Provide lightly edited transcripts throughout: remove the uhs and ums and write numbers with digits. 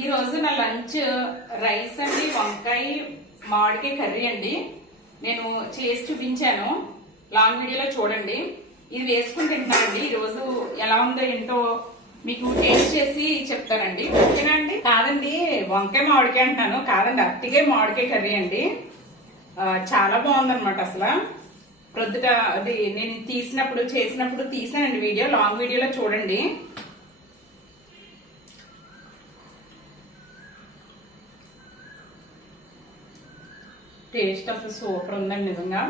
ఈ రోజు నా లంచ్ రైస్ అండి, వంకాయ మామిడికాయ కర్రీ అండి. నేను చేసి చూపించాను, లాంగ్ వీడియోలో చూడండి. ఇది వేసుకుని తింటానండి. ఈ రోజు ఎలా ఉందో ఏంటో మీకు టేస్ట్ చేసి చెప్తానండి. ఓకేనా అండి? కాదండి, వంకాయ మామిడికాయ అంటున్నాను, కాదండి, అరటికాయ మామిడికాయ కర్రీ అండి. చాలా బాగుందన్నమాట. అసలు ప్రొద్దుట అది నేను చేసినప్పుడు తీసానండి వీడియో, లాంగ్ వీడియోలో చూడండి. టేస్ట్ అసలు సూపర్ ఉందండి నిజంగా.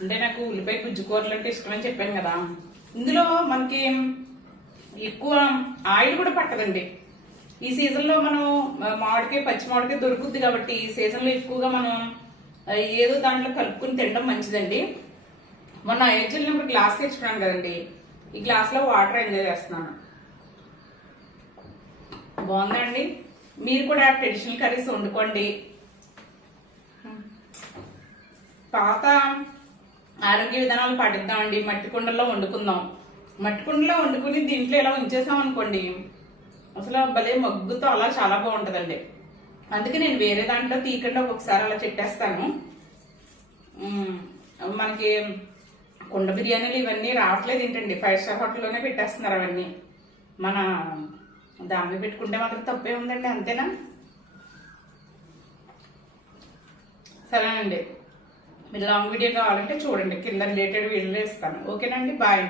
అంటే నాకు ఉల్లిపాయ గుజ్జు కూరలు అంటే ఇష్టం అని చెప్పాను కదా. ఇందులో మనకి ఎక్కువ ఆయిల్ కూడా పట్టదండి. ఈ సీజన్ లో మనం పచ్చి మామిడికాయ దొరుకుద్ది కాబట్టి ఈ సీజన్ లో ఎక్కువగా మనం ఏదో దాంట్లో కలుపుకుని తినడం మంచిదండి. మొన్న అయోధ్య వెళ్ళినప్పుడు గ్లాస్ తెచ్చుకున్నాను కదండి, ఈ గ్లాస్ లో వాటర్ ఎంజాయ్ చేస్తున్నాను. బాగుందండి. మీరు కూడా ట్రెడిషనల్ కర్రీస్ వండుకోండి. పాత ఆరోగ్య విధానాలు పాటిద్దామండి. మట్టి కుండల్లో వండుకుందాం. మట్టి కుండలో వండుకుని దీంట్లో ఇలా ఉంచేసాం అనుకోండి, అసలు భలే మగ్గుతో అలా చాలా బాగుంటుందండి. అందుకే నేను వేరే దాంట్లో తీయకుండా ఒక్కొక్కసారి అలా చెట్టేస్తాను. మనకి కుండ బిర్యానీలు ఇవన్నీ రావట్లేదు ఏంటండి, 5 స్టార్ హోటల్లోనే పెట్టేస్తున్నారు అవన్నీ. మన దాన్ని పెట్టుకుంటే మాత్రం తప్పే ఉందండి, అంతేనా? సరేనండి, మీరు లాంగ్ వీడియో కావాలంటే చూడండి, కింద రిలేటెడ్ వీడియోలో ఇస్తాను. ఓకేనండి, బాయ్.